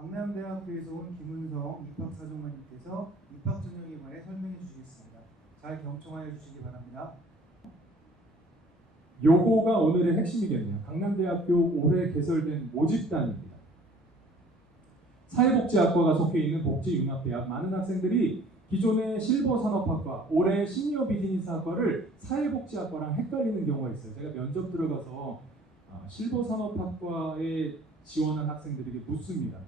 강남대학교에서 온 김은성 입학사정관님께서 입학 전형에 관해 설명해 주시겠습니다. 잘 경청하여 주시기 바랍니다. 요거가 오늘의 핵심이겠네요. 강남대학교 올해 개설된 모집단입니다. 사회복지학과가 속해 있는 복지융합대학. 많은 학생들이 기존의 실버산업학과, 올해 시니어 비즈니스학과를 사회복지학과랑 헷갈리는 경우가 있어요. 제가 면접 들어가서 실버산업학과에 지원한 학생들에게 묻습니다.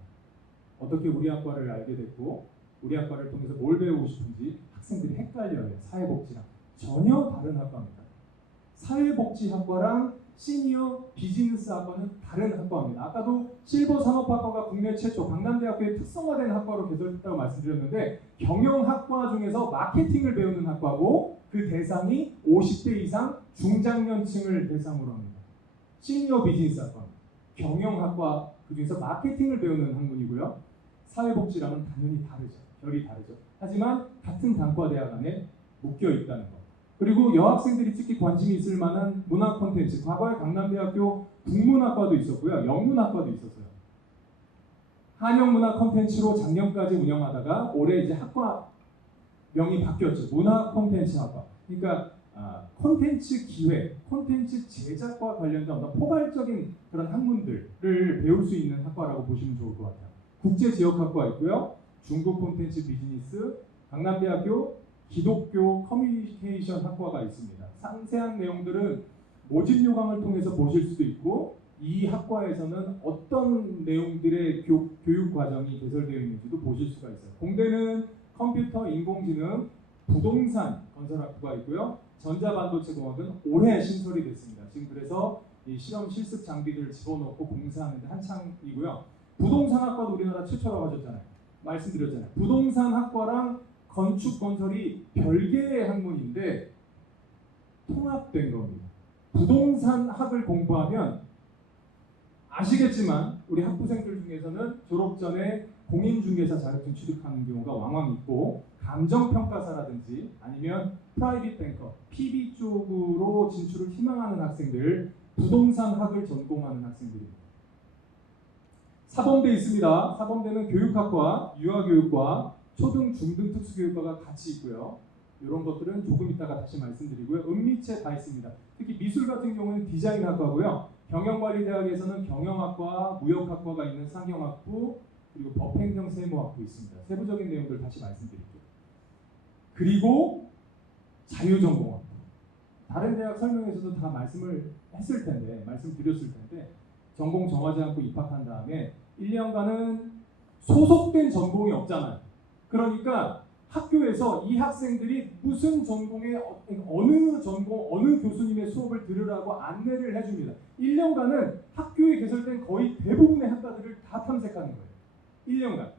어떻게 우리 학과를 알게 됐고 우리 학과를 통해서 뭘 배우고 싶은지 학생들이 헷갈려요. 사회복지랑 전혀 다른 학과입니다. 사회복지학과랑 시니어 비즈니스학과는 다른 학과입니다. 아까도 실버산업학과가 국내 최초 강남대학교의 특성화된 학과로 개설됐다고 말씀드렸는데, 경영학과 중에서 마케팅을 배우는 학과고 그 대상이 50대 이상 중장년층을 대상으로 합니다. 시니어 비즈니스학과입니다. 경영학과 그중에서 마케팅을 배우는 학문이고요. 사회복지랑은 당연히 다르죠. 결이 다르죠. 하지만 같은 단과대학 안에 묶여 있다는 것. 그리고 여학생들이 특히 관심이 있을 만한 문화 콘텐츠. 과거에 강남대학교 국문학과도 있었고요. 영문학과도 있었어요. 한영문화 콘텐츠로 작년까지 운영하다가 올해 이제 학과 명이 바뀌었죠. 문화 콘텐츠 학과. 그러니까 콘텐츠 기획, 콘텐츠 제작과 관련된 어떤 포괄적인 그런 학문들을 배울 수 있는 학과라고 보시면 좋을 것 같아요. 국제지역학과 있고요. 중국 콘텐츠 비즈니스, 강남대학교 기독교 커뮤니케이션 학과가 있습니다. 상세한 내용들은 모집 요강을 통해서 보실 수도 있고, 이 학과에서는 어떤 내용들의 교육 과정이 개설되어 있는지도 보실 수가 있어요. 공대는 컴퓨터, 인공지능, 부동산 건설학부가 있고요. 전자반도체공학은 올해 신설이 됐습니다. 지금 그래서 이 실험 실습 장비들을 집어넣고 공사하는데 한창이고요. 부동산학과도 우리나라 최초라고 하셨잖아요. 말씀드렸잖아요. 부동산학과랑 건축 건설이 별개의 학문인데 통합된 겁니다. 부동산학을 공부하면 아시겠지만 우리 학부생들 중에서는 졸업 전에 공인중개사 자격증 취득하는 경우가 왕왕 있고, 감정평가사라든지 아니면 프라이빗 뱅커, PB 쪽으로 진출을 희망하는 학생들, 부동산학을 전공하는 학생들입니다. 사범대 있습니다. 사범대는 교육학과, 유아교육과, 초등, 중등 특수교육과가 같이 있고요. 이런 것들은 조금 이따가 다시 말씀드리고요. 은미체 다 있습니다. 특히 미술 같은 경우는 디자인학과고요. 경영관리대학에서는 경영학과, 무역학과가 있는 상경학부, 그리고 법행정세무학부 있습니다. 세부적인 내용들 다시 말씀드릴게요. 그리고 자유전공학부. 다른 대학 설명에서도 다 말씀드렸을 텐데 전공 정하지 않고 입학한 다음에 1년간은 소속된 전공이 없잖아요. 그러니까 학교에서 이 학생들이 무슨 전공에 어느 전공, 어느 교수님의 수업을 들으라고 안내를 해줍니다. 1년간은 학교에 개설된 거의 대부분의 학과들을 다 탐색하는 거예요. 1년간.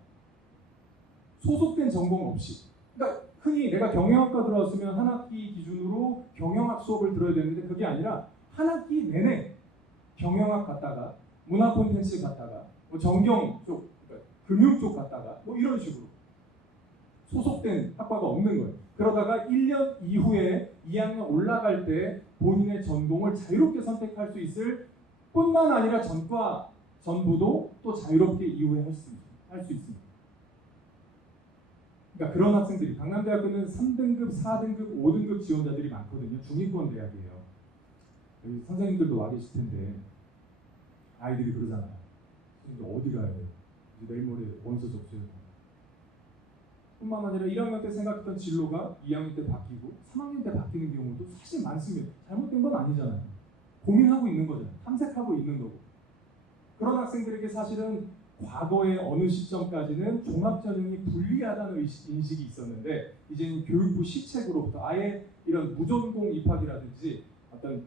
소속된 전공 없이. 그러니까 흔히 내가 경영학과 들어왔으면 한 학기 기준으로 경영학 수업을 들어야 되는데 그게 아니라 한 학기 내내 경영학 갔다가 문화 콘텐츠 갔다가 뭐 정경 쪽, 그러니까 금융 쪽 갔다가 뭐 이런 식으로 소속된 학과가 없는 거예요. 그러다가 1년 이후에 2학년 올라갈 때 본인의 전공을 자유롭게 선택할 수 있을 뿐만 아니라 전과 전부도 또 자유롭게 이후에 할 수 있습니다. 그러니까 그런 학생들이, 강남대학교는 3등급, 4등급, 5등급 지원자들이 많거든요. 중위권 대학이에요. 여기 선생님들도 와 계실 텐데 아이들이 그러잖아요. 어디 가야 돼요? 내일 모레 원서 접수해요. 뿐만 아니라 1학년 때 생각했던 진로가 2학년 때 바뀌고 3학년 때 바뀌는 경우도 사실 많습니다. 잘못된 건 아니잖아요. 고민하고 있는 거잖아요. 탐색하고 있는 거고. 그런 학생들에게 사실은 과거의 어느 시점까지는 종합전형이 불리하다는 인식이 있었는데 이제는 교육부 시책으로부터 아예 이런 무전공 입학이라든지 어떤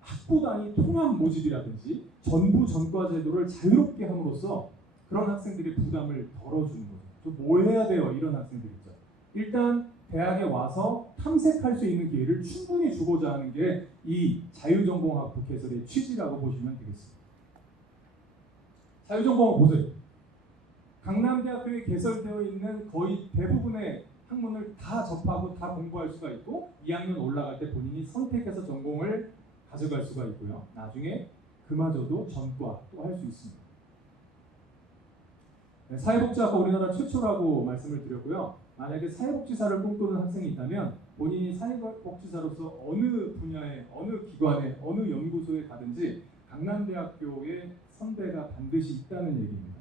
학부 단위 통합 모집이라든지 전부 전과 제도를 자유롭게 함으로써 그런 학생들의 부담을 덜어주는 거죠. 뭘 해야 돼요? 이런 학생들 있죠. 일단 대학에 와서 탐색할 수 있는 기회를 충분히 주고자 하는 게 이 자유전공학부 개설의 취지라고 보시면 되겠습니다. 자유전공학 보세요. 강남대학교에 개설되어 있는 거의 대부분의 학문을 다 접하고 다 공부할 수가 있고 2학년 올라갈 때 본인이 선택해서 전공을 가져갈 수가 있고요. 나중에 그마저도 전과 또 할 수 있습니다. 네, 사회복지학과 우리나라 최초라고 말씀을 드렸고요. 만약에 사회복지사를 꿈꾸는 학생이 있다면 본인이 사회복지사로서 어느 분야에, 어느 기관에, 어느 연구소에 가든지 강남대학교의 선배가 반드시 있다는 얘기입니다.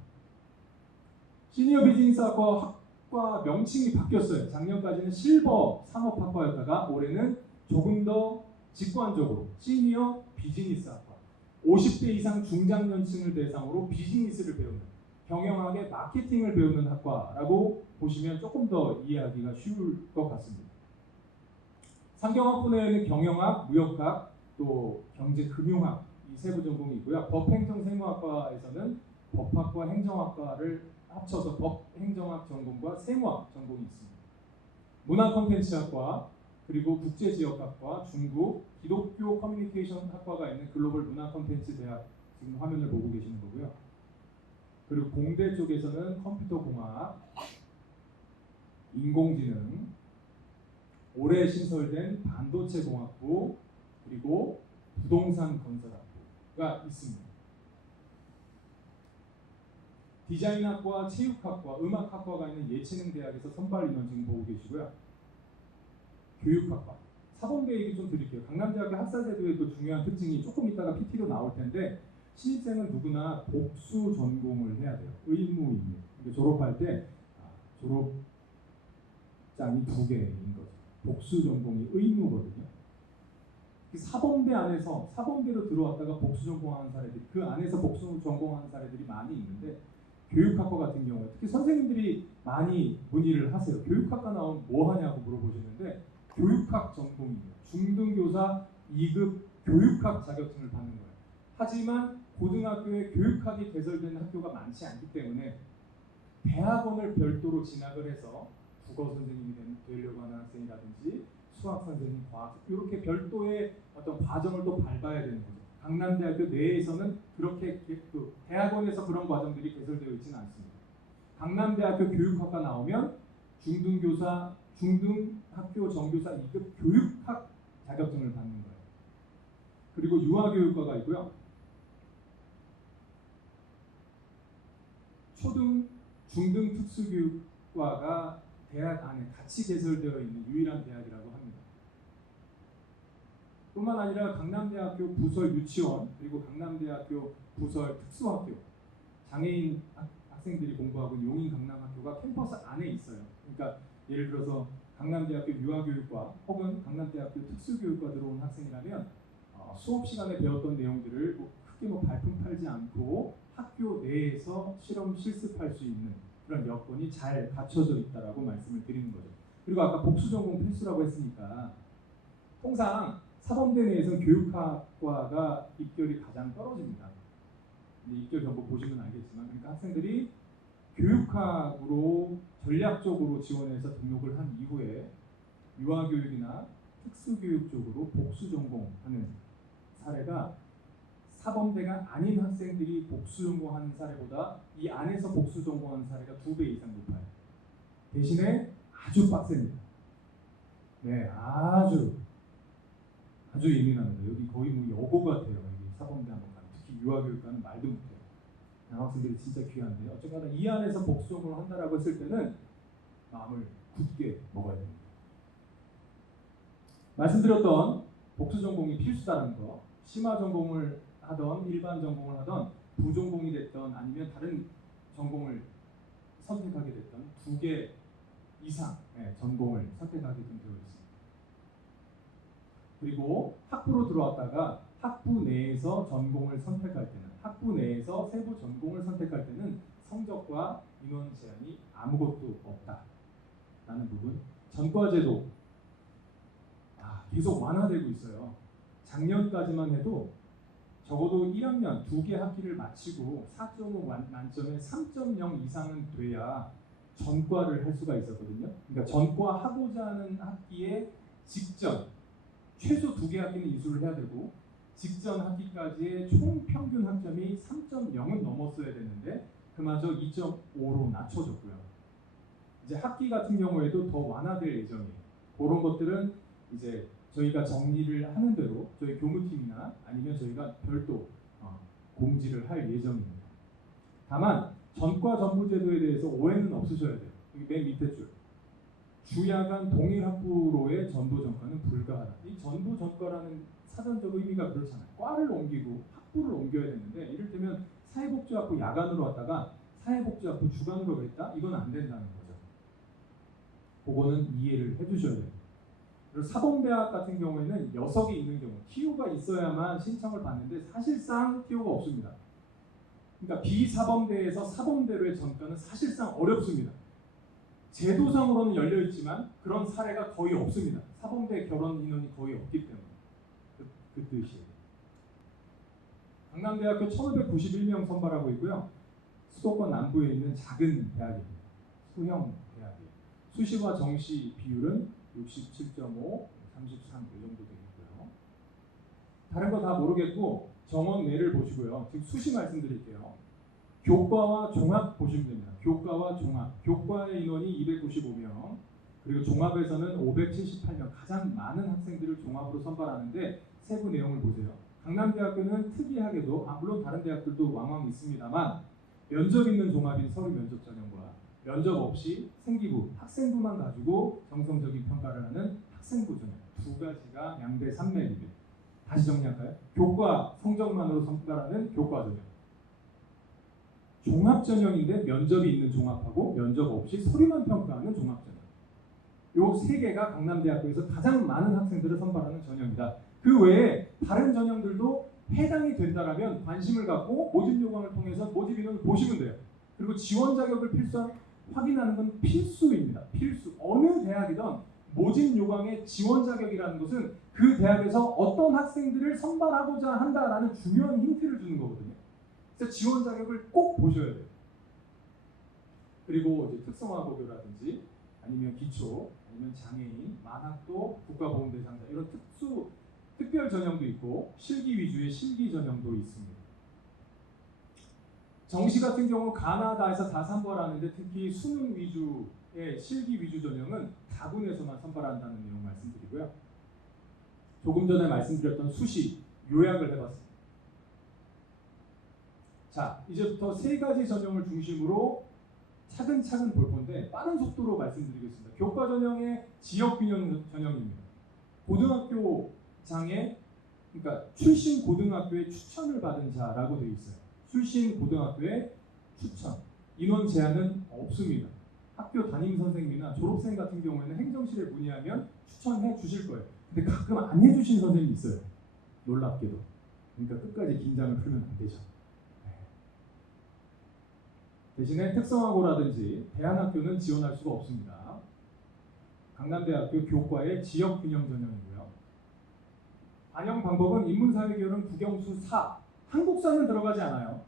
시니어 비즈니스학과 학과 명칭이 바뀌었어요. 작년까지는 실버 상업학과였다가 올해는 조금 더 직관적으로 시니어 비즈니스학과, 50대 이상 중장년층을 대상으로 비즈니스를 배우는, 경영학의 마케팅을 배우는 학과라고 보시면 조금 더 이해하기가 쉬울 것 같습니다. 상경학 분야에는 경영학, 무역학, 또 경제금융학 이 세부 전공이 있고요. 법행정세무학과에서는 법학과 행정학과를 합쳐서 법행정학 전공과 세무학 전공이 있습니다. 문화콘텐츠학과, 그리고 국제지역학과, 중국, 기독교 커뮤니케이션 학과가 있는 글로벌 문화콘텐츠 대학, 지금 화면을 보고 계시는 거고요. 그리고 공대 쪽에서는 컴퓨터공학, 인공지능, 올해 신설된 반도체공학부, 그리고 부동산 건설학부가 있습니다. 디자인학과, 체육학과, 음악학과가 있는 예체능 대학에서 선발 인원 지금 보고 계시고요. 교육학과, 사범대 얘기 좀 드릴게요. 강남대학교 학사제도의 또 중요한 특징이 조금 이따가 PT로 나올 텐데, 신입생은 누구나 복수 전공을 해야 돼요. 의무입니다. 졸업할 때 졸업장이 2개인 거죠. 복수 전공이 의무거든요. 사범대 안에서 사범대로 들어왔다가 복수 전공하는 사례들이, 그 안에서 복수 전공하는 사례들이 많이 있는데, 교육학과 같은 경우에 특히 선생님들이 많이 문의를 하세요. 교육학과 나오면 뭐 하냐고 물어보시는데, 교육학 전공입니다. 중등교사 2급 교육학 자격증을 받는 거예요. 하지만 고등학교에 교육학이 개설된 학교가 많지 않기 때문에 대학원을 별도로 진학을 해서 국어 선생님이 되려고 하는 학생이라든지 수학 선생님, 과학, 이렇게 별도의 어떤 과정을 또 밟아야 되는 거죠. 강남대학교 내에서는 그렇게 그 대학원에서 그런 과정들이 개설되어 있지는 않습니다. 강남대학교 교육학과 나오면 중등교사, 중등학교 정교사 2급 교육학 자격증을 받는 거예요. 그리고 유아교육과가 있고요. 초등, 중등 특수교육과가 대학 안에 같이 개설되어 있는 유일한 대학이라고 합니다. 뿐만 아니라 강남대학교 부설 유치원, 그리고 강남대학교 부설 특수학교, 장애인 학생들이 공부하고 있는 용인 강남학교가 캠퍼스 안에 있어요. 그러니까 예를 들어서 강남대학교 유아교육과 혹은 강남대학교 특수교육과 들어온 학생이라면 수업 시간에 배웠던 내용들을 크게 발품 팔지 않고 학교 내에서 실험 실습할 수 있는 그런 여건이 잘 갖춰져 있다라고 말씀을 드리는 거죠. 그리고 아까 복수 전공 필수라고 했으니까, 통상 사범대 내에서는 교육학과가 입결이 가장 떨어집니다. 입결 정보 보시면 알겠지만, 그러니까 학생들이 교육학으로 전략적으로 지원해서 등록을 한 이후에 유아교육이나 특수교육 쪽으로 복수 전공하는 사례가 사범대가 아닌 학생들이 복수 전공하는 사례보다 이 안에서 복수 전공하는 사례가 2배 이상 높아요. 대신에 아주 빡셉니다. 네, 아주 예민합니다. 여기 거의 뭐 여고 같아요. 여기 사범대 한번 가면, 특히 유아교육과는 말도 못해요. 학생들이 진짜 귀한데, 어쨌거나 이 안에서 복수 전공을 한다라고 했을 때는 마음을 굳게 먹어야 됩니다. 말씀드렸던 복수 전공이 필수다라는 거, 심화 전공을 하던 일반 전공을 하던 부전공이 됐던 아니면 다른 전공을 선택하게 됐던 2개 이상의 전공을 선택하게끔 되어 있습니다. 그리고 학부로 들어왔다가 학부 내에서 전공을 선택할 때는, 학부 내에서 세부 전공을 선택할 때는 성적과 인원 제한이 아무것도 없다라는 부분. 전과제도 계속 완화되고 있어요. 작년까지만 해도 적어도 1학년 2개 학기를 마치고 4.5 만점에 3.0 이상은 돼야 전과를 할 수가 있었거든요. 그러니까 전과하고자 하는 학기에 직전, 최소 2개 학기는 이수를 해야 되고, 직전 학기까지의 총 평균 학점이 3.0은 넘었어야 되는데 그마저 2.5로 낮춰졌고요. 이제 학기 같은 경우에도 더 완화될 예정이에요. 그런 것들은 이제 저희가 정리를 하는 대로 저희 교무팀이나 아니면 저희가 별도 공지를 할 예정입니다. 다만 전과 전부 제도에 대해서 오해는 없으셔야 돼요. 여기 맨 밑에 줄. 주야간 동일 학부로의 전도 전과는 불가하다. 이 전도 전과라는 사전적 의미가 그렇잖아요. 과를 옮기고 학부를 옮겨야 되는데 이를테면 사회복지학부 야간으로 왔다가 사회복지학부 주간으로 갔다? 이건 안 된다는 거죠. 그거는 이해를 해주셔야 돼요. 그리고 사범대학 같은 경우에는 여석이 있는 경우, TO가 있어야만 신청을 받는데 사실상 TO가 없습니다. 그러니까 비사범대에서 사범대로의 전과는 사실상 어렵습니다. 제도상으로는 열려 있지만 그런 사례가 거의 없습니다. 사범대 결혼 인원이 거의 없기 때문에 그 뜻이에요. 강남대학교 1,591명 선발하고 있고요. 수도권 남부에 있는 작은 대학입니다. 소형 대학이에요. 수시와 정시 비율은 67.5, 33 이 정도 되겠고요. 다른 거 다 모르겠고 정원 내를 보시고요. 지금 수시 말씀드릴게요. 교과와 종합 보시면 됩니다. 교과와 종합. 교과의 인원이 295명, 그리고 종합에서는 578명. 가장 많은 학생들을 종합으로 선발하는데 세부 내용을 보세요. 강남대학교는 특이하게도 물론 다른 대학들도 왕왕 있습니다만 면접 있는 종합인 서류 면접 전형과 면접 없이 생기부, 학생부만 가지고 정성적인 평가를 하는 학생부 전형 두 가지가 양대 산맥입니다. 다시 정리할까요? 교과 성적만으로 선발하는 교과 전형, 종합 전형인데 면접이 있는 종합하고 면접 없이 서류만 평가하는 종합 전형. 요 세 개가 강남대학교에서 가장 많은 학생들을 선발하는 전형이다. 그 외에 다른 전형들도 해당이 된다라면 관심을 갖고 모집 요강을 통해서 모집 인원을 보시면 돼요. 그리고 지원 자격을 확인하는 건 필수입니다. 필수. 어느 대학이든 모집 요강의 지원 자격이라는 것은 그 대학에서 어떤 학생들을 선발하고자 한다라는 중요한 힌트를 주는 거거든요. 그래서 지원 자격을 꼭 보셔야 돼요. 그리고 이제 특성화고교라든지 아니면 기초, 아니면 장애인, 만학도, 국가보험 대상자 이런 특별 전형도 있고 실기 위주의 실기 전형도 있습니다. 정시 같은 경우 가나다에서 다 선발하는데 특히 수능 위주의 실기 위주 전형은 다군에서만 선발한다는 내용 말씀드리고요. 조금 전에 말씀드렸던 수시 요약을 해봤습니다. 자, 이제부터 세 가지 전형을 중심으로 차근차근 볼 건데 빠른 속도로 말씀드리겠습니다. 교과 전형의 지역 균형 전형입니다. 고등학교 장에 그러니까 출신 고등학교에 추천을 받은 자라고 되어 있어요. 출신 고등학교에 추천. 인원 제한은 없습니다. 학교 담임 선생님이나 졸업생 같은 경우에는 행정실에 문의하면 추천해 주실 거예요. 근데 가끔 안 해주신 선생님이 있어요. 놀랍게도. 그러니까 끝까지 긴장을 풀면 안 되죠. 대신에 특성화고라든지 대안학교는 지원할 수가 없습니다. 강남대학교 교과의 지역균형 전형이고요. 반영 방법은 인문사회계열은 국영수 4, 한국사는 들어가지 않아요.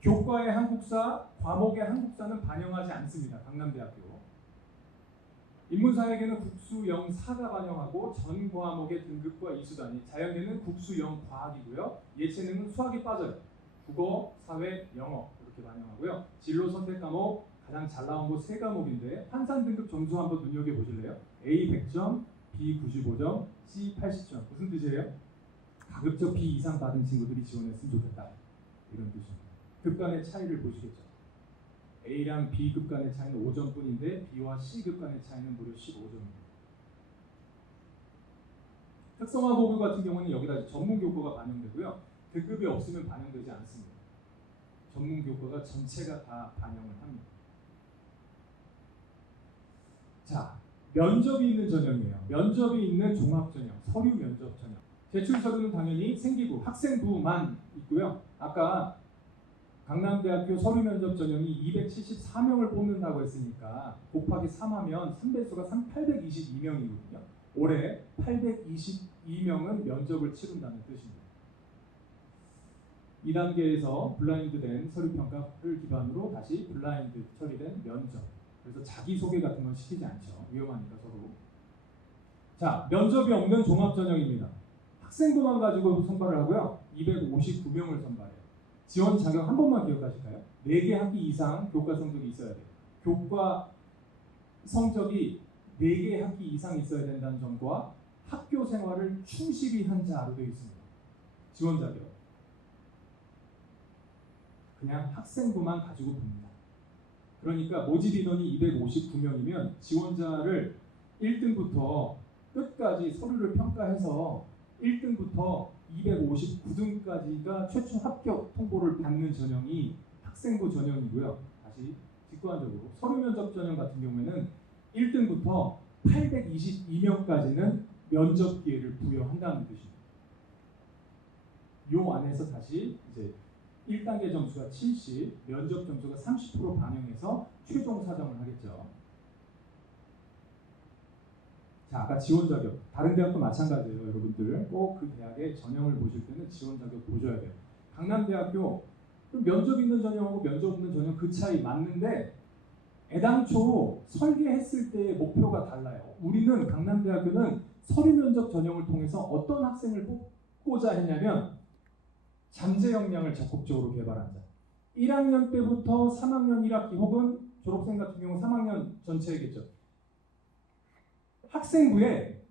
교과의 한국사, 과목의 한국사는 반영하지 않습니다. 강남대학교. 인문사회계는 국수 0, 4가 반영하고 전 과목의 등급과 이수단위, 자연계는 국수 0, 과학이고요. 예체능은 수학이 빠져요. 국어, 사회, 영어 이렇게 반영하고요. 진로 선택 과목 가장 잘 나온 거 세 과목인데 환산 등급 점수 한번 눈여겨 보실래요? A 100점, B 95점, C 80점. 무슨 뜻이에요? 가급적 B 이상 받은 친구들이 지원했으면 좋겠다. 이런 뜻입니다. 급 간의 차이를 보시겠죠. A랑 B급 간의 차이는 5점뿐인데 B와 C급 간의 차이는 무려 15점입니다. 특성화 고교 같은 경우는 여기다 전문 교과가 반영되고요. 등급이 없으면 반영되지 않습니다. 전문 교과가 전체가 다 반영을 합니다. 자, 면접이 있는 전형이에요. 면접이 있는 종합 전형, 서류 면접 전형. 제출 서류는 당연히 생기부, 학생부만 있고요. 아까 강남대학교 서류 면접 전형이 274명을 뽑는다고 했으니까 곱하기 3하면 3배수가 822명이거든요. 올해 822명은 면접을 치른다는 뜻입니다. 2단계에서 블라인드된 서류평가를 기반으로 다시 블라인드 처리된 면접. 그래서 자기소개 같은 건 시키지 않죠. 위험하니까 서로. 자, 면접이 없는 종합전형입니다. 학생부만 가지고 선발을 하고요. 259명을 선발해요. 지원 자격 한 번만 기억하실까요? 4개 학기 이상 교과 성적이 있어야 돼요. 교과 성적이 4개 학기 이상 있어야 된다는 점과 학교 생활을 충실히 한 자로 되어 있습니다. 지원 자격. 그냥 학생부만 가지고 봅니다. 그러니까 모집 인원이 259명이면 지원자를 1등부터 끝까지 서류를 평가해서 1등부터 259등까지가 최초 합격 통보를 받는 전형이 학생부 전형이고요. 다시 직관적으로 서류 면접 전형 같은 경우에는 1등부터 822명까지는 면접 기회를 부여한다는 뜻입니다. 요 안에서 다시 이제 1단계 점수가 70, 면접 점수가 30% 반영해서 최종 사정을 하겠죠. 자, 아까 지원 자격. 다른 대학도 마찬가지예요, 여러분들. 꼭 그 대학의 전형을 보실 때는 지원 자격 보셔야 돼요. 강남대학교 면접 있는 전형하고 면접 없는 전형 그 차이 맞는데 애당초 설계했을 때의 목표가 달라요. 우리는 강남대학교는 서류 면접 전형을 통해서 어떤 학생을 뽑고자 했냐면 잠재 역량을 적극적으로 개발한다. 1학년 때부터 3학년 1학기 혹은 졸업생 같은 경우 3학년 전체이겠죠. 학생부에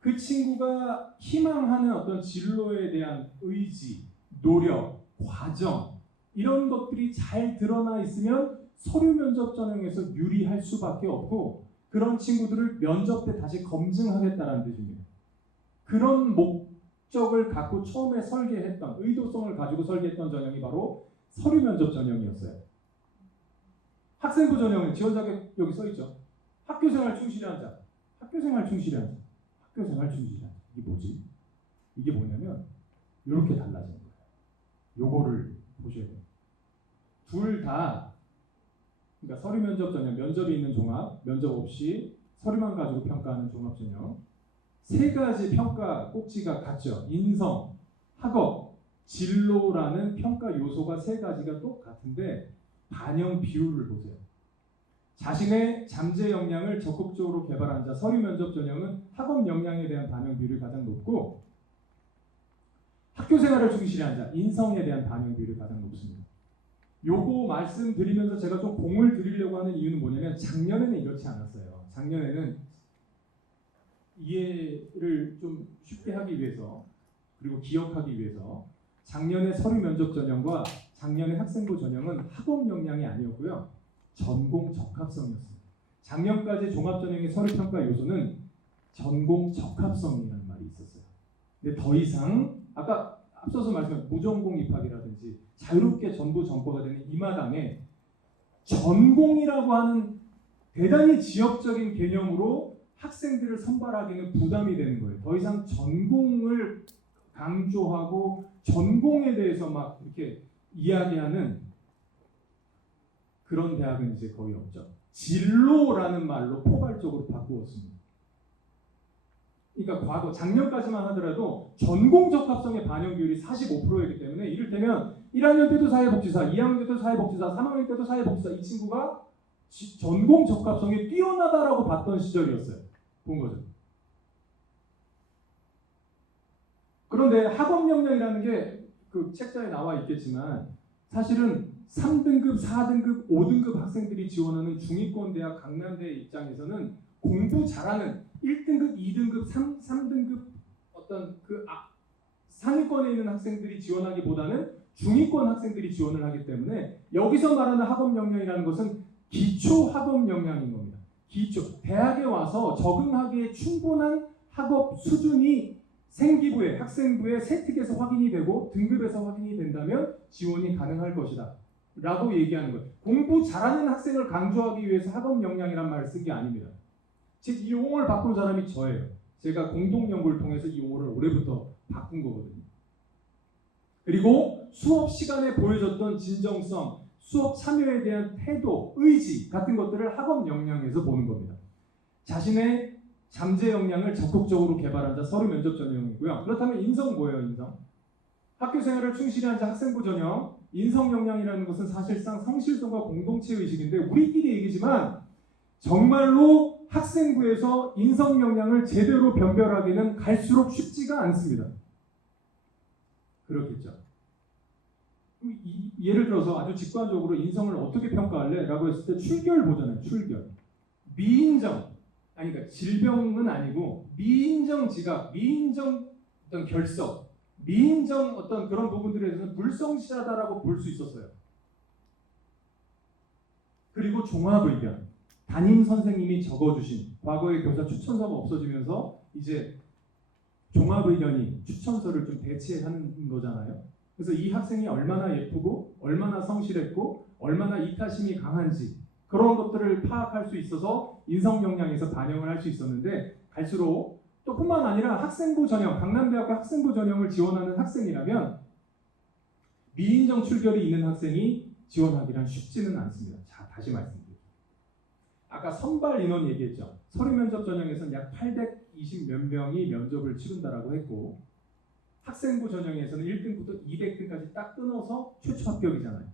그 친구가 희망하는 어떤 진로에 대한 의지, 노력, 과정 이런 것들이 잘 드러나 있으면 서류 면접 전형에서 유리할 수밖에 없고 그런 친구들을 면접 때 다시 검증하겠다는 뜻입니다. 그런 목적을 갖고 처음에 설계했던 의도성을 가지고 설계했던 전형이 바로 서류 면접 전형이었어요. 학생부 전형은 지원 자격 여기 써 있죠. 학교생활 충실히 한 자. 학교생활 충실히 한 자. 학교생활 충실히 한 자. 이게 뭐지? 이게 뭐냐면 이렇게 달라지는 거예요. 요거를 보셔야 돼요. 둘 다 그러니까 서류 면접 전형, 면접이 있는 종합, 면접 없이 서류만 가지고 평가하는 종합 전형. 세 가지 평가 꼭지가 같죠. 인성, 학업, 진로라는 평가 요소가 세 가지가 똑같은데 반영 비율을 보세요. 자신의 잠재 역량을 적극적으로 개발한 자, 서류 면접 전형은 학업 역량에 대한 반영 비율이 가장 높고 학교 생활을 충실히 한 자, 인성에 대한 반영 비율이 가장 높습니다. 요거 말씀드리면서 제가 좀 공을 드리려고 하는 이유는 뭐냐면 작년에는 이렇지 않았어요. 작년에는 이해를 좀 쉽게 하기 위해서 그리고 기억하기 위해서 작년에 서류 면접 전형과 작년에 학생부 전형은 학업 역량이 아니었고요. 전공 적합성이었습니다. 작년까지 종합 전형의 서류 평가 요소는 전공 적합성이라는 말이 있었어요. 근데 더 이상 아까 앞서서 말씀한 무전공 입학이라든지 자유롭게 전부 전과가 되는 이 마당에 전공이라고 하는 대단히 지역적인 개념으로 학생들을 선발하기는 부담이 되는 거예요. 더 이상 전공을 강조하고 전공에 대해서 막 이렇게 이야기하는 그런 대학은 이제 거의 없죠. 진로라는 말로 포괄적으로 바꾸었습니다. 그러니까 과거 작년까지만 하더라도 전공 적합성의 반영 비율이 45%이기 때문에 이를테면 1학년 때도 사회복지사, 2학년 때도 사회복지사, 3학년 때도 사회복지사 이 친구가 전공 적합성이 뛰어나다라고 봤던 시절이었어요. 본 거죠. 그런데 학업 역량이라는 게 그 책자에 나와 있겠지만 사실은 3등급, 4등급, 5등급 학생들이 지원하는 중위권 대학 강남대 입장에서는 공부 잘하는 1등급, 2등급, 3등급 어떤 그 상위권에 있는 학생들이 지원하기보다는 중위권 학생들이 지원을 하기 때문에 여기서 말하는 학업 역량이라는 것은 기초 학업 역량인 겁니다. 기초. 대학에 와서 적응하기에 충분한 학업 수준이 생기부에, 학생부에 세특에서 확인이 되고 등급에서 확인이 된다면 지원이 가능할 것이다. 라고 얘기하는 거예요. 공부 잘하는 학생을 강조하기 위해서 학업 역량이란 말을 쓴 게 아닙니다. 즉 이 용어를 바꾼 사람이 저예요. 제가 공동 연구를 통해서 이 용어를 올해부터 바꾼 거거든요. 그리고 수업 시간에 보여줬던 진정성, 수업 참여에 대한 태도, 의지 같은 것들을 학업 역량에서 보는 겁니다. 자신의 잠재 역량을 적극적으로 개발한 자 서류 면접 전형이고요. 그렇다면 인성은 뭐예요? 인성? 학교 생활을 충실히 한 자 학생부 전형. 인성 역량이라는 것은 사실상 성실성과 공동체 의식인데 우리끼리 얘기지만 정말로 학생부에서 인성 역량을 제대로 변별하기는 갈수록 쉽지가 않습니다. 그렇겠죠. 예를 들어서 아주 직관적으로 인성을 어떻게 평가할래? 라고 했을 때 출결 보잖아요. 출결. 미인정. 아니 그러니까 질병은 아니고 미인정 지각, 미인정 어떤 결석, 미인정 어떤 그런 부분들에 대해서는 불성실하다라고 볼 수 있었어요. 그리고 종합의견. 담임 선생님이 적어주신 과거의 교사 추천서가 없어지면서 이제 종합의견이 추천서를 좀 대체하는 거잖아요. 그래서 이 학생이 얼마나 예쁘고 얼마나 성실했고 얼마나 이타심이 강한지 그런 것들을 파악할 수 있어서 인성역량에서 반영을 할 수 있었는데 갈수록 또 뿐만 아니라 학생부 전형, 강남대학교 학생부 전형을 지원하는 학생이라면 미인정 출결이 있는 학생이 지원하기란 쉽지는 않습니다. 자, 다시 말씀드릴게요. 아까 선발 인원 얘기했죠. 서류 면접 전형에서는 약 820 몇 명이 면접을 치른다라고 했고 학생부 전형에서는 1등부터 200등까지 딱 끊어서 최초 합격이잖아요.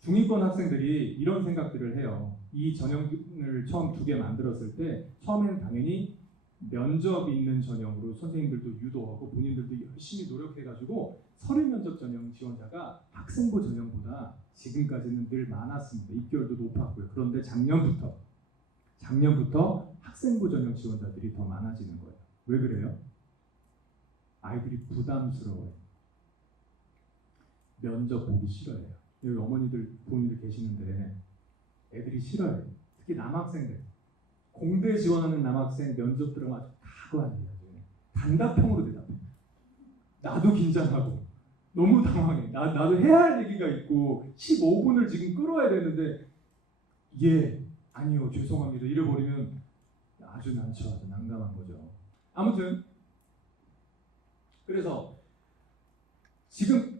중위권 학생들이 이런 생각들을 해요. 이 전형을 처음 2개 만들었을 때 처음에는 당연히 면접이 있는 전형으로 선생님들도 유도하고 본인들도 열심히 노력해가지고 서류 면접 전형 지원자가 학생부 전형보다 지금까지는 늘 많았습니다. 입결도 높았고요. 그런데 작년부터 학생부 전형 지원자들이 더 많아지는 거예요. 왜 그래요? 아이들이 부담스러워요. 면접 보기 싫어해요. 여기 어머니들, 부모님들 계시는데 애들이 싫어해요. 특히 남학생들. 공대 지원하는 남학생 면접 들어가면 아주 가관이에요. 단답형으로 대답해. 나도 긴장하고 너무 당황해. 나도 해야 할 얘기가 있고 15분을 지금 끌어야 되는데 아니요 죄송합니다 이래버리면 아주 난감한 거죠. 아무튼 그래서 지금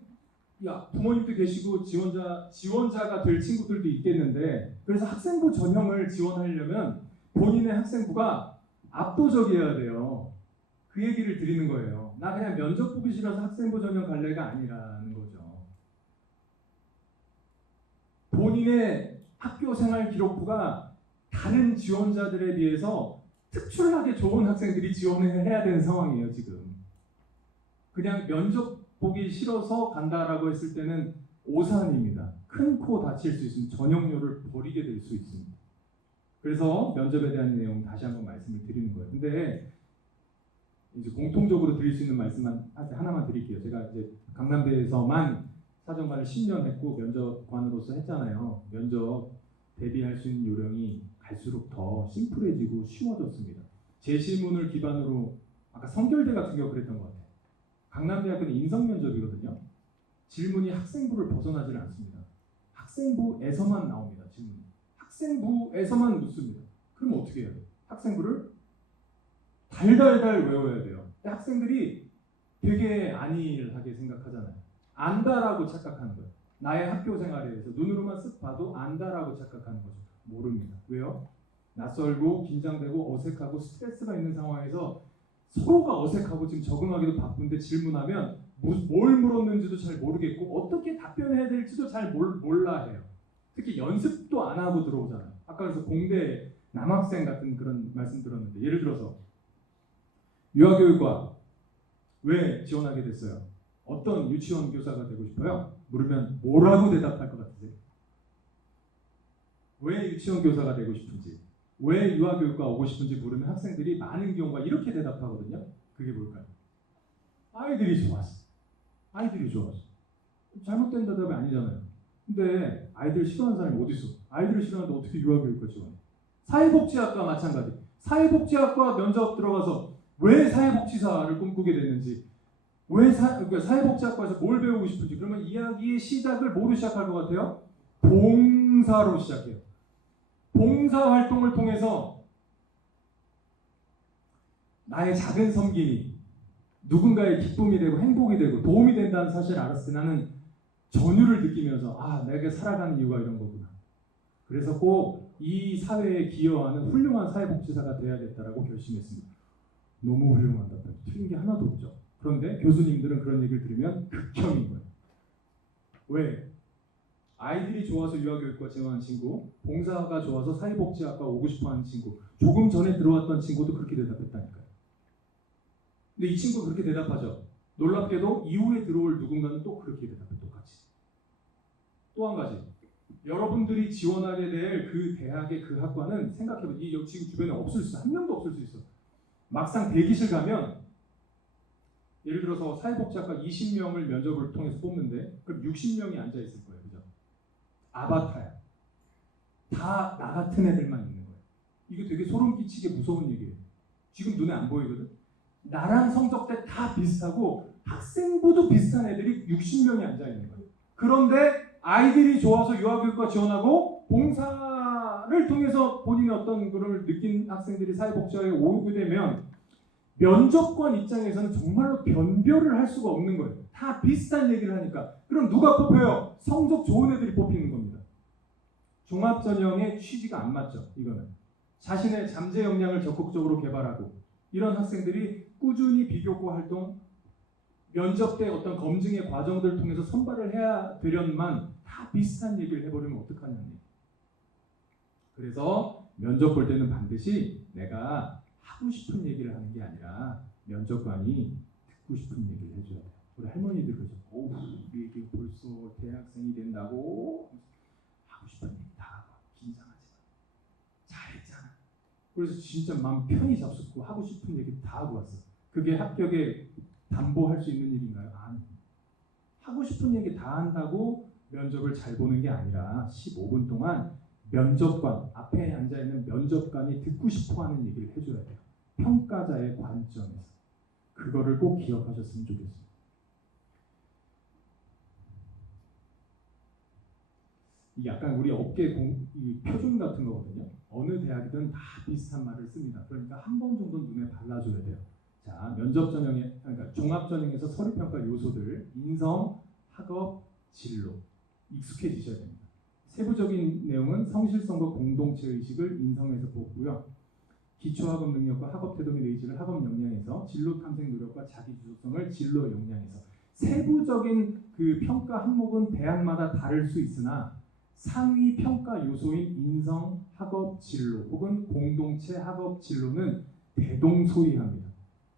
부모님도 계시고 지원자가 될 친구들도 있겠는데 그래서 학생부 전형을 지원하려면 본인의 학생부가 압도적이어야 돼요. 그 얘기를 드리는 거예요. 나 그냥 면접 보기 싫어서 학생부 전형 갈래가 아니라는 거죠. 본인의 학교 생활 기록부가 다른 지원자들에 비해서 특출나게 좋은 학생들이 지원을 해야 되는 상황이에요. 지금 그냥 면접 보기 싫어서 간다라고 했을 때는 오산입니다. 큰 코 다칠 수 있습니다. 전형료를 버리게 될 수 있습니다. 그래서 면접에 대한 내용 다시 한번 말씀을 드리는 거예요. 근데 이제 공통적으로 드릴 수 있는 말씀만 하나만 드릴게요. 제가 이제 강남대에서만 사정관을 10년 했고 면접관으로서 했잖아요. 면접 대비할 수 있는 요령이 갈수록 더 심플해지고 쉬워졌습니다. 제 실문을 기반으로 아까 성결대 같은 경우 그랬던 것 같아요. 강남대학교는 인성면접이거든요. 질문이 학생부를 벗어나질 않습니다. 학생부에서만 나옵니다. 질문이. 학생부에서만 묻습니다. 그럼 어떻게 해야 돼요? 학생부를 달달달 외워야 돼요. 근데 학생들이 되게 안일하게 생각하잖아요. 안다라고 착각하는 거예요. 나의 학교 생활에 대해서 눈으로만 쓱 봐도 안다라고 착각하는 거죠. 모릅니다. 왜요? 낯설고 긴장되고 어색하고 스트레스가 있는 상황에서 서로가 어색하고 지금 적응하기도 바쁜데 질문하면 뭘 물었는지도 잘 모르겠고 어떻게 답변해야 될지도 잘 몰라 해요. 특히 연습도 안 하고 들어오잖아요. 아까 그래서 공대 남학생 같은 그런 말씀 들었는데 예를 들어서 유아교육과 왜 지원하게 됐어요? 어떤 유치원 교사가 되고 싶어요? 물으면 뭐라고 대답할 것 같으세요? 왜 유치원 교사가 되고 싶은지, 왜 유아교육과 오고 싶은지 물으면 학생들이 많은 경우가 이렇게 대답하거든요. 그게 뭘까요? 아이들이 좋았어. 아이들이 좋았어. 잘못된 대답이 아니잖아요. 근데 아이들 싫어하는 사람이 어디 있어? 아이들을 싫어하는데 어떻게 유아교육과 지원해? 사회복지학과 마찬가지. 사회복지학과 면접 들어가서 왜 사회복지사를 꿈꾸게 됐는지, 왜 사회복지학과에서 뭘 배우고 싶은지, 그러면 이야기의 시작을 뭐로 시작할 것 같아요? 봉사로 시작해요. 봉사활동을 통해서 나의 작은 섬김이 누군가의 기쁨이 되고 행복이 되고 도움이 된다는 사실을 알았을 때 나는 전율을 느끼면서 내가 살아가는 이유가 이런 거구나. 그래서 꼭 이 사회에 기여하는 훌륭한 사회복지사가 돼야겠다라고 결심했습니다. 너무 훌륭한 답변. 틀린 게 하나도 없죠. 그런데 교수님들은 그런 얘기를 들으면 극혐인 거예요. 왜? 아이들이 좋아서 유아교육과 지원하는 친구, 봉사가 좋아서 사회복지학과 오고 싶어하는 친구, 조금 전에 들어왔던 친구도 그렇게 대답했다니까요. 근데 이 친구가 그렇게 대답하죠. 놀랍게도 이후에 들어올 누군가는 또 그렇게 대답해, 똑같이. 또 한 가지, 여러분들이 지원하게 될 그 대학의 그 학과는 생각해보세요. 지금 주변에 없을 수 있어. 한 명도 없을 수 있어. 막상 대기실 가면 예를 들어서 사회복지학과 20명을 면접을 통해서 뽑는데 그럼 60명이 앉아있을 거예요. 그죠? 아바타야. 다 나 같은 애들만 있는 거예요. 이게 되게 소름 끼치게 무서운 얘기예요. 지금 눈에 안 보이거든. 나랑 성적대 다 비슷하고 학생부도 비슷한 애들이 60명이 앉아 있는 거예요. 그런데 아이들이 좋아서 유아교육과 지원하고 봉사를 통해서 본인의 어떤 그걸 느낀 학생들이 사회복지학에 오게 되면 면접관 입장에서는 정말로 변별을 할 수가 없는 거예요. 다 비슷한 얘기를 하니까. 그럼 누가 뽑혀요? 성적 좋은 애들이 뽑히는 겁니다. 종합전형의 취지가 안 맞죠. 이거는 자신의 잠재 역량을 적극적으로 개발하고 이런 학생들이 꾸준히 비교과 활동, 면접 때 어떤 검증의 과정들을 통해서 선발을 해야 되련만 다 비슷한 얘기를 해버리면 어떡하냐는 얘기. 그래서 면접 볼 때는 반드시 내가 하고 싶은 얘기를 하는 게 아니라 면접관이 듣고 싶은 얘기를 해줘야 돼요. 우리 할머니들 그러죠. 어우, 우리 애기 벌써 대학생이 된다고 하고 싶은 얘기 다 하고 긴장하지 마. 잘했잖아. 그래서 진짜 마음 편히 잡숫고 하고 싶은 얘기 다 하고 왔어. 그게 합격에 담보할 수 있는 일인가요? 아니. 하고 싶은 얘기 다 한다고 면접을 잘 보는 게 아니라 15분 동안 면접관, 앞에 앉아있는 면접관이 듣고 싶어하는 얘기를 해줘야 돼요. 평가자의 관점에서. 그거를 꼭 기억하셨으면 좋겠습니다. 이게 약간 우리 업계 이 표준 같은 거거든요. 어느 대학이든 다 비슷한 말을 씁니다. 그러니까 한 번 정도 눈에 발라줘야 돼요. 자, 면접 전형에, 그러니까 종합 전형에서 서류 평가 요소들, 인성, 학업, 진로 익숙해지셔야 됩니다. 세부적인 내용은 성실성과 공동체 의식을 인성에서 보고요. 기초학업 능력과 학업 태도 및 의지를 학업 역량에서, 진로 탐색 노력과 자기 주도성을 진로 역량에서. 세부적인 그 평가 항목은 대학마다 다를 수 있으나 상위 평가 요소인 인성, 학업, 진로 혹은 공동체 학업 진로는 대동소이합니다.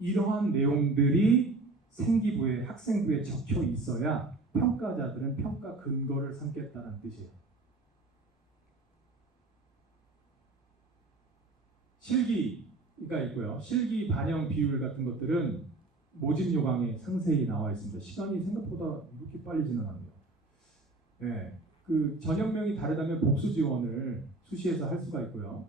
이러한 내용들이 생기부에, 학생부에 적혀 있어야 평가자들은 평가 근거를 삼겠다는 뜻이에요. 실기가 있고요. 실기 반영 비율 같은 것들은 모집 요강에 상세히 나와 있습니다. 시간이 생각보다 이렇게 빨리 지나가네요. 네, 그 전형명이 다르다면 복수 지원을 수시에서 할 수가 있고요.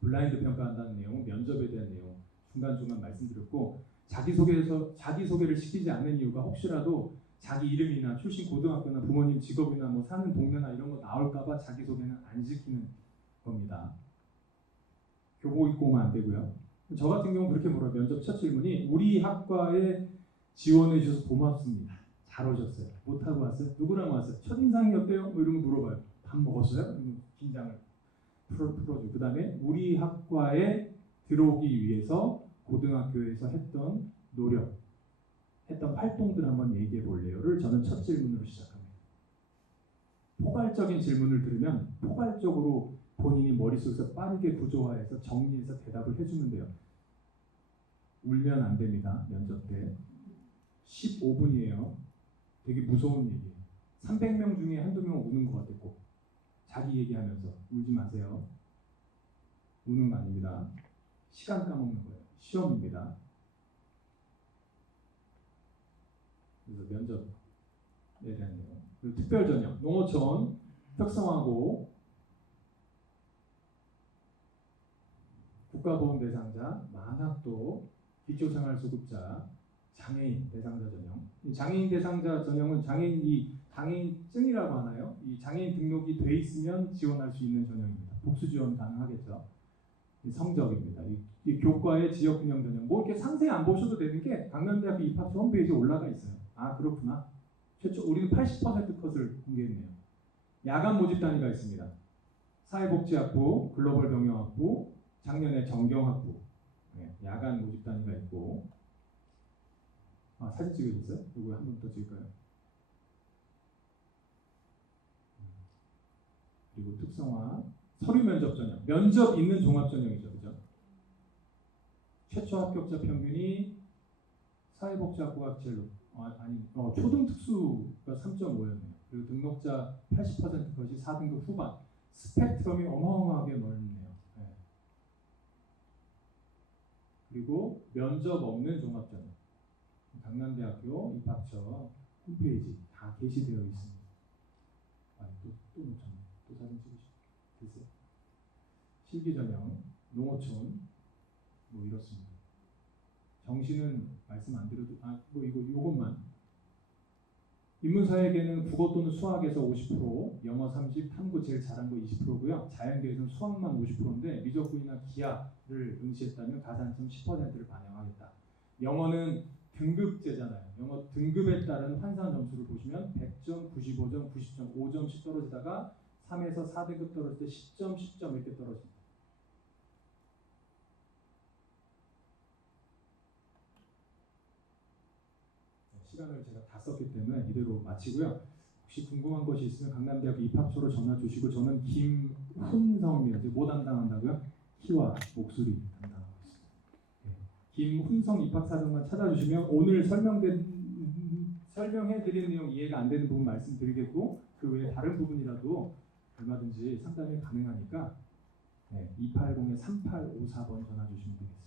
블라인드 평가한다는 내용, 면접에 대한 내용 중간중간 말씀드렸고, 자기소개를 시키지 않는 이유가 혹시라도 자기 이름이나 출신 고등학교나 부모님 직업이나 뭐 사는 동네나 이런 거 나올까봐 자기소개는 안 시키는 겁니다. 교복 입고 오면 안 되고요. 저 같은 경우는 그렇게 물어요. 면접 첫 질문이 우리 학과에 지원해 주셔서 고맙습니다. 잘 오셨어요. 못하고 왔어요? 누구랑 왔어요? 첫인상이 어때요? 뭐 이런 거 물어봐요. 밥 먹었어요? 긴장을 풀어주고, 그 다음에 우리 학과에 들어오기 위해서 고등학교에서 했던 노력, 했던 활동들 한번 얘기해 볼래요를 저는 첫 질문으로 시작합니다. 포괄적인 질문을 들으면 포괄적으로 본인이 머릿속에서 빠르게 구조화해서 정리해서 대답을 해주면 돼요. 울면 안 됩니다. 면접 때 15분이에요. 되게 무서운 얘기예요. 300명 중에 한두 명 우는 것 같았고, 자기 얘기하면서 울지 마세요. 우는 거 아닙니다. 시간 까먹는 거예요. 시험입니다. 그래서 면접에 대한 내용. 그리고 특별 전형, 농어촌, 특성화고, 국가보험 대상자, 만학도, 기초생활수급자, 장애인 대상자 전형. 이 장애인 대상자 전형은 장애인증이라고 하나요? 이 장애인 등록이 돼 있으면 지원할 수 있는 전형입니다. 복수 지원 가능하겠죠. 이 성적입니다. 이 교과의 지역균형 전형. 뭐 이렇게 상세히 안 보셔도 되는 게 강남대학교 입학처 홈페이지에 올라가 있어요. 아, 그렇구나. 최초 우리는 80% 컷을 공개했네요. 야간 모집 단위가 있습니다. 사회복지학부, 글로벌경영학부, 작년에 정경학부, 네, 야간 모집 단위가 있고. 아, 사진 찍으셨어요? 이거 한 번 더 찍을까요? 그리고 특성화, 서류 면접 전형, 면접 있는 종합 전형이죠, 그죠? 최초 합격자 평균이 사회복지학부가 제일 초등 특수가 3.5였네요. 그리고 등록자 80% 것이 4등급 후반. 스펙트럼이 어마어마하게 넓네요. 네. 그리고 면접 없는 종합 전형. 강남대학교 입학처 홈페이지 다 게시되어 있습니다. 또 놓쳤네. 또 사진 찍으시죠. 됐어요. 실기전형, 농어촌 뭐 이렇습니다. 정시는 말씀 안 드려도 뭐 요것만. 인문사회계는 국어 또는 수학에서 50%, 영어 30, 탐구 제일 잘한 거 20%고요. 자연계에서는 수학만 50%인데 미적분이나 기하를 응시했다면 가산점 10%를 반영하겠다. 영어는 등급제잖아요. 영어 등급에 따른 환산 점수를 보시면 100점, 95점, 90점, 5점씩 떨어지다가 3에서 4등급 떨어질 때 10점, 10점 이렇게 떨어집니다. 시간을 제가 다 썼기 때문에 이대로 마치고요. 혹시 궁금한 것이 있으면 강남대학교 입학처로 전화 주시고 저는 김훈성입니다. 뭐 담당한다고요? 키와 목소리 담당하고 있습니다. 네. 김훈성 입학사정만 찾아주시면 오늘 설명해드린 내용 이해가 안 되는 부분 말씀드리겠고 그 외에 다른 부분이라도 얼마든지 상담이 가능하니까 280-3854번 전화 주시면 되겠습니다.